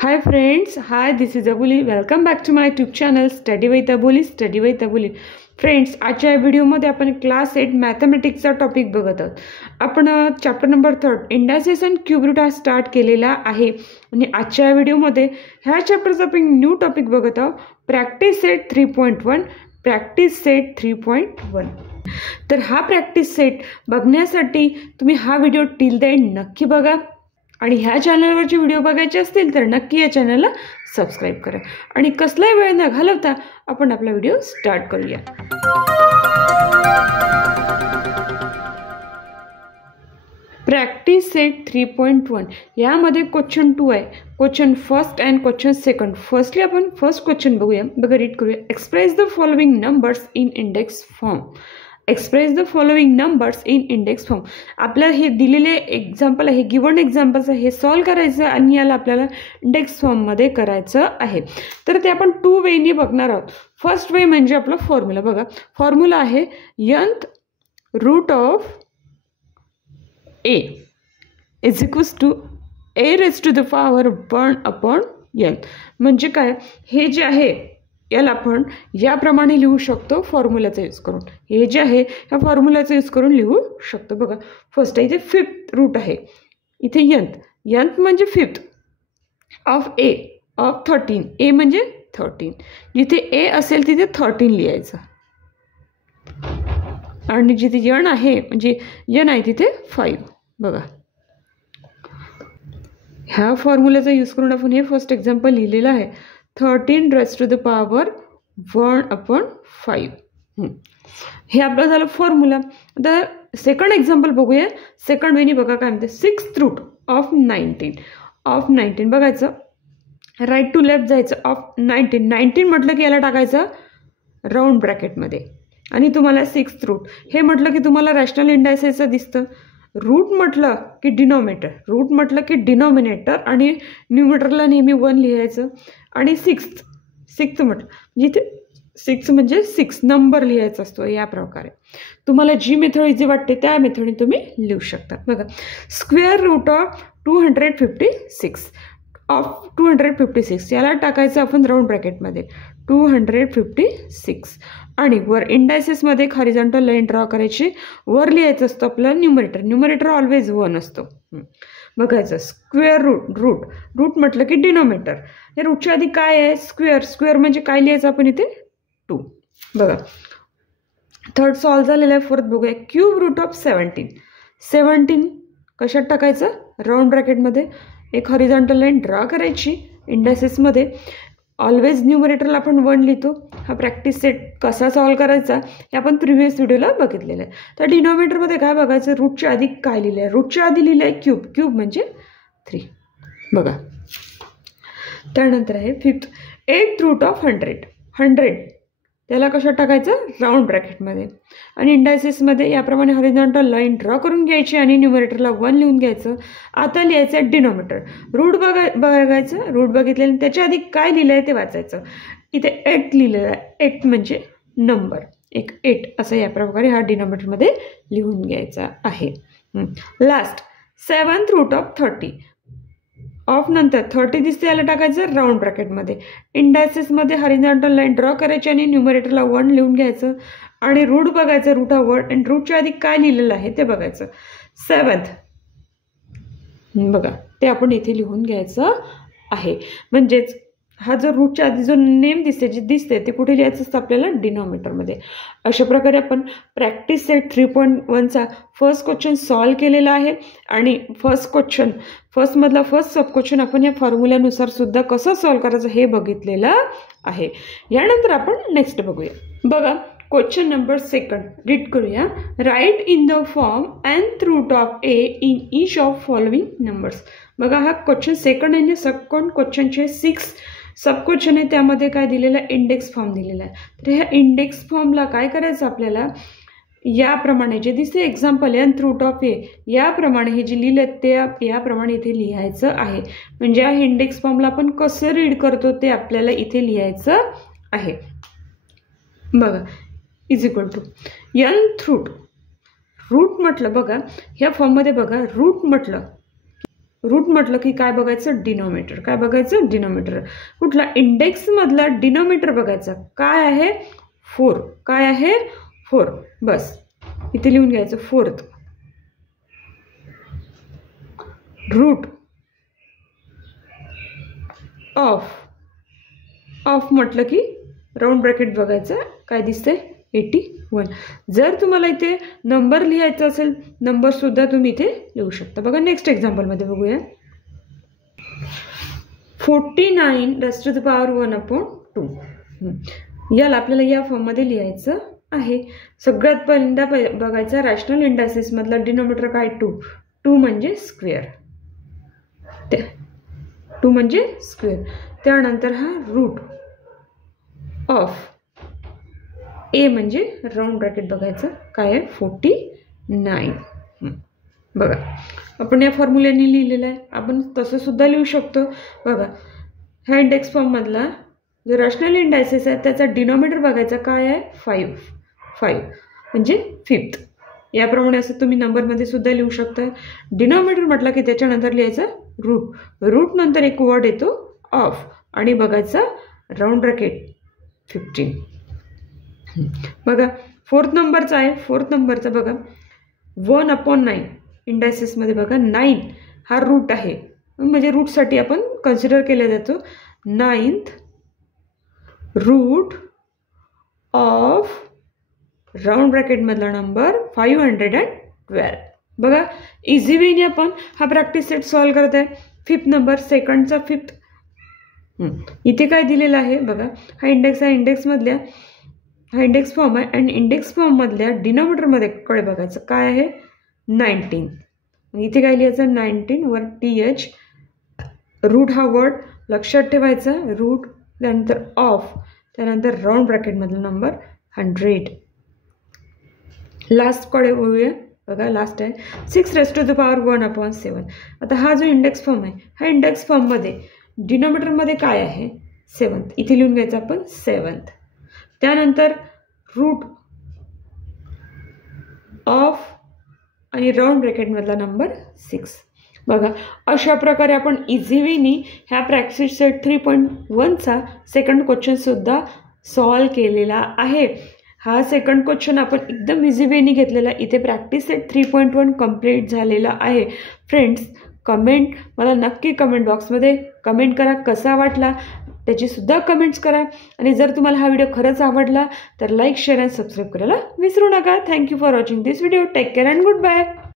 Hi friends, hi, this is Abuli. Welcome back to my YouTube channel Study with Abuli. Friends, आजच्या व्हिडिओमध्ये आपण class 8 मॅथमॅटिक्सचा topic बघत आहोत. आपण chapter number 3 indices and cube root हा start केलेला आहे आणि आजच्या व्हिडिओमध्ये ह्या चॅप्टरचा आपण न्यू टॉपिक बघत आहोत, प्रॅक्टिस सेट 3.1. Practice set 3.1. तर हा प्रॅक्टिस सेट बघण्यासाठी तुम्ही हा व्हिडिओ टिल द एंड नक्की बघा आणि ह्या चॅनलवरचे व्हिडिओ बघायचे असतील तर नक्की या चॅनलला सबस्क्राईब करा आणि कसलाही वेळ न घालवता आपण आपला व्हिडिओ स्टार्ट करूया. प्रॅक्टिस सेट 3.1 यामध्ये क्वेश्चन 2 आहे, question first and question second. Firstly आपण फर्स्ट क्वेश्चन बघूया, रीड करूया. Express the following numbers in index form. Express the following numbers in index form. आपल्याला हे दिलेले एक्झाम्पल आहे, गिवन एक्झाम्पल्स आहे, हे सॉल्व करायचं आणि याला आपल्याला इंडेक्स फॉर्ममध्ये करायचं आहे. तर ते आपण 2 वेनी बघणार आहोत. फर्स्ट वे म्हणजे आपला फॉर्म्युला. बघा, फॉर्म्युला आहे nth root of a is equals to a raise to the power 1/n. म्हणजे काय, हे जे आहे याला आपण याप्रमाणे लिहू शकतो फॉर्म्युलाचा यूज करून. हे जे आहे ह्या फॉर्म्युलाचा यूज करून लिहू शकतो. बघा, फर्स्ट आहे इथे 5th रूट आहे, इथे nth म्हणजे 5th of a of 13. a म्हणजे 13. जिथे a असेल तिथे 13 लिहायचं आणि जिथे n आहे म्हणजे n आहे तिथे 5. बघा, ह्या फॉर्म्युलाचा यूज करून आपण हे फर्स्ट एक्झाम्पल लिहिलेलं आहे, 13 रेज टू द पॉवर 1/5. हे आपलं झालं फॉर्म्युला. आता सेकंड एक्झाम्पल बघूया. सेकंड वेनी बघा काय म्हणते, 6th रूट ऑफ 19 बघायचं, राईट टू लेफ्ट जायचं. ऑफ 19 म्हटलं की याला टाकायचं राऊंड ब्रॅकेटमध्ये आणि तुम्हाला 6th रूट हे म्हटलं की तुम्हाला रॅशनल इंडायसेसचं दिसतं. रूट म्हटलं की डिनॉमिनेटर आणि न्यूमरेटरला नेहमी 1 लिहायचं आणि 6th म्हटलं जिथे 6 म्हणजे 6 नंबर लिहायचा असतो. या प्रकारे तुम्हाला जी मेथड इझी वाटते त्या मेथडने तुम्ही लिहू शकता. बघा, स्क्वेअर रूट ऑफ 256 याला टाकायचं आपण राऊंड ब्रॅकेटमध्ये 256 आणि वर इंडायसेसमध्ये एक हॉरिझॉन्टल लाईन ड्रॉ करायची. वर लिहायचं असतं आपलं न्यूमरेटर ऑलवेज 1 असतो. बघायचं स्क्वेअर रूट म्हटलं की डिनॉमिनेटर. या रूटच्या आधी काय आहे, स्क्वेअर म्हणजे काय लिहायचं आपण इथे 2. बघा, थर्ड सॉल्व झालेला आहे. फोर्थ बघूया, क्यूब रूट ऑफ 17 कशात टाकायचं, राऊंड ब्रॅकेटमध्ये. एक हॉरिझॉन्टल लाईन ड्रॉ करायची इंडायसेसमध्ये. ऑलवेज न्यूमरेटरला आपण 1 लिहितो. हा प्रॅक्टिस सेट कसा सॉल्व करायचा हे आपण प्रिव्हियस व्हिडिओला बघितलेलं आहे. तर डिनॉमिनेटरमध्ये काय बघायचं, रूटच्या आधी काय लिहिलं आहे, रूटच्या आधी लिहिलं आहे क्यूब म्हणजे 3. बघा, त्यानंतर आहे 8th रूट ऑफ 100 त्याला कशात टाकायचं, राऊंड ब्रॅकेटमध्ये आणि इंडायसेसमध्ये याप्रमाणे हॉरिझॉन्टल लाईन ड्रॉ करून घ्यायची आणि न्यूमरेटरला 1 लिहून घ्यायचं. आता लिहायचं डिनॉमिनेटर. रूट बघायचं, रूट बघितलेलं त्याच्या आधी काय लिहिलं आहे ते वाचायचं. इथे 8 लिहिलेलं आहे, 8 म्हणजे नंबर, 8 असं या प्रकारे हा डिनॉमिनेटरमध्ये लिहून घ्यायचा आहे. Last 7th route of 30 of नंतर 30 दिसते, याला टाकायचं राऊंड ब्रॅकेटमध्ये. इंडायसेसमध्ये हॉरिझॉन्टल लाईन ड्रॉ करायची आणि न्यूमरेटरला 1 लिहून घ्यायचं आणि रूट बघायचं, रूट हा वर्ड आणि रूटच्या आधी काय लिहिलेलं आहे ते बघायचं. 7th बघा, ते आपण इथे लिहून घ्यायचं आहे. म्हणजेच हा जो रूटच्या आधी जो नेम दिसते ते कुठे लिहायचं असतं आपल्याला, डिनॉमिनेटरमध्ये. अशा प्रकारे आपण प्रॅक्टिस सेट 3.1चा फर्स्ट क्वेश्चन सॉल्व केलेला आहे आणि फर्स्टमधला फर्स्ट सब क्वेश्चन आपण या फॉर्म्युल्यानुसार सुद्धा कसं सॉल्व करायचं हे बघितलेलं आहे. यानंतर आपण नेक्स्ट बघूया. बघा, क्वेश्चन नंबर 2 रीड करूया. Right in the form nth root of a in each of following numbers. बघा, हा क्वेश्चन सेकंड आहे, सेकंड क्वेश्चनचे 6 सब क्वेश्चन आहे. त्यामध्ये काय दिलेलं आहे, इंडेक्स फॉर्म दिलेला आहे. तर ह्या इंडेक्स फॉर्मला काय करायचं आपल्याला, याप्रमाणे जे दिसते example nth root of a याप्रमाणे हे जे लिहिलं ते याप्रमाणे इथे लिहायचं आहे. म्हणजे या इंडेक्स फॉर्मला आपण कसं रीड करतो ते आपल्याला इथे लिहायचं आहे. बघा, is equal to nth root म्हटलं. बघा, ह्या फॉर्ममध्ये बघा, रूट म्हटलं रूट म्हटलं की काय बघायचं, डिनॉमिनेटर. काय बघायचं, डिनॉमिनेटर. कुठला, इंडेक्समधला डिनॉमिनेटर बघायचा. काय आहे, 4. काय आहे, 4. बस इथे लिहून घ्यायचं, 4th. रूट ऑफ म्हटलं की राऊंड ब्रॅकेट बघायचं, काय दिसतंय, 81. जर तुम्हाला इथे नंबर लिहायचा असेल, नंबर सुद्धा तुम्ही इथे लिहू शकता. बघा नेक्स्ट एक्झाम्पलमध्ये बघूया. 49 raised to the power 1/2. याला आपल्याला या फॉर्ममध्ये लिहायचं आहे. सगळ्यात पहिल्यांदा बघायचा रॅशनल इंडायसिस मधला डिनॉमिनेटर काय, 2 म्हणजे स्क्वेअर. 2 म्हणजे स्क्वेअर. त्यानंतर हा रूट ऑफ ए म्हणजे राऊंड ब्रॅकेट बघायचं, काय आहे, 49. बघा आपण या फॉर्म्युल्याने लिहिलेलं आहे. आपण तसं सुद्धा लिहू शकतो. बघा ह्या इंडेक्स फॉर्ममधला जो रॅशनल इंडायसिस आहे त्याचा डिनॉमिनेटर बघायचा, काय आहे, 5 म्हणजे 5th. याप्रमाणे असं तुम्ही नंबरमध्ये सुद्धा लिहू शकता. डिनॉमिनेटर म्हटलं की त्याच्यानंतर लिहायचं रूट नंतर एक वर्ड येतो ऑफ आणि बघायचा राऊंड ब्रॅकेट 15. बघा 4th नंबरचा आहे. 4th नंबरचा बघा 1/9 इंडायसिसमध्ये बघा 9 हा रूट आहे, म्हणजे रूटसाठी आपण कन्सिडर केला जातो. 9th रूट ऑफ राऊंड ब्रॅकेटमधला नंबर 512. बघा इझी वेने आपण हा प्रॅक्टिस सेट सॉल्व करत आहे. 5th number, सेकंडचा 5th. इथे काय दिलेलं आहे बघा, हा इंडेक्स आहे, इंडेक्समधल्या हा इंडेक्स फॉर्म आहे आणि इंडेक्स फॉर्ममधल्या डिनॉमिनेटरमध्ये कडे बघायचं, काय आहे, 19. इथे काय लिहायचं, 19 वर TH. रूट हा वर्ड लक्षात ठेवायचा, रूट, त्यानंतर ऑफ, त्यानंतर राऊंड ब्रॅकेटमधला नंबर 100. लास्ट कडे बघूया. बघा लास्ट आहे 6 raised to the power 1/7. आता हा जो इंडेक्स फॉर्म आहे, हा इंडेक्स फॉर्ममध्ये डिनॉमिनेटरमध्ये काय आहे, 7th. इथे लिहून घ्यायचं आपण 7th. त्यानंतर रूट ऑफ आणि राऊंड ब्रॅकेटमधला नंबर 6. बघा अशा प्रकारे आपण इझी वेनी ह्या प्रॅक्टिस सेट 3.1चा सेकंड क्वेश्चनसुद्धा सॉल्व केलेला आहे. हा सेकंड क्वेश्चन आपण एकदम इझी वेनी घेतलेला. इथे प्रॅक्टिस सेट 3.1 कंप्लीट झालेला आहे. फ्रेंड्स कमेंट मला नक्की कमेंट बॉक्समध्ये कमेंट करा, कसा वाटला त्याचीसुद्धा कमेंट्स करा. आणि जर तुम्हाला हा व्हिडिओ खरंच आवडला तर लाईक, शेअर आणि सबस्क्राईब करायला विसरू नका. Thank you for watching this video. Take care and good bye.